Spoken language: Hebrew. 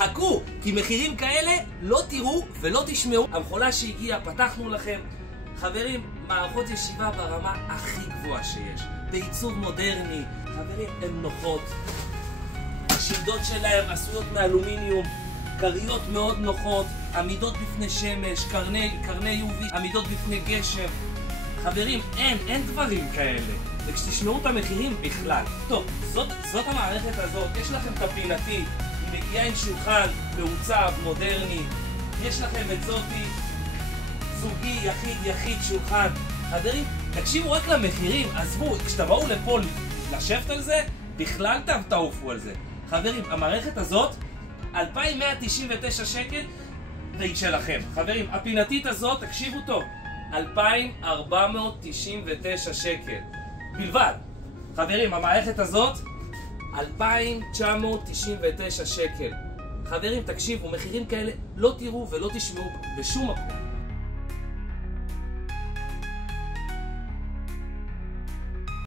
חכו, כי מחירים כאלה לא תראו ולא תשמעו. המכולה שהגיעה, פתחנו לכם. חברים, מערכות ישיבה ברמה הכי גבוהה שיש. בעיצוב מודרני. חברים, הן נוחות. השלדות שלהם עשויות מאלומיניום. כריות מאוד נוחות. עמידות בפני שמש, קרני UV, עמידות בפני גשם. חברים, אין דברים כאלה. וכשתשמעו את המחירים בכלל. טוב, זאת המערכת הזאת. יש לכם את הפינתי. היא מגיעה עם שולחן מעוצב, מודרני. יש לכם את זאתי. זוגי, יחיד, שולחן. חברים, תקשיבו רק למחירים. עזבו, כשתבואו לפה לשבת על זה, בכלל תעופו על זה. חברים, המערכת הזאת, 2,199 שקל, והיא שלכם. חברים, הפינתית הזאת, תקשיבו טוב, 2,499 שקל. בלבד. חברים, המערכת הזאת, 2,999 שקל. חברים, תקשיבו, מחירים כאלה לא תראו ולא תשמעו בשום מקום.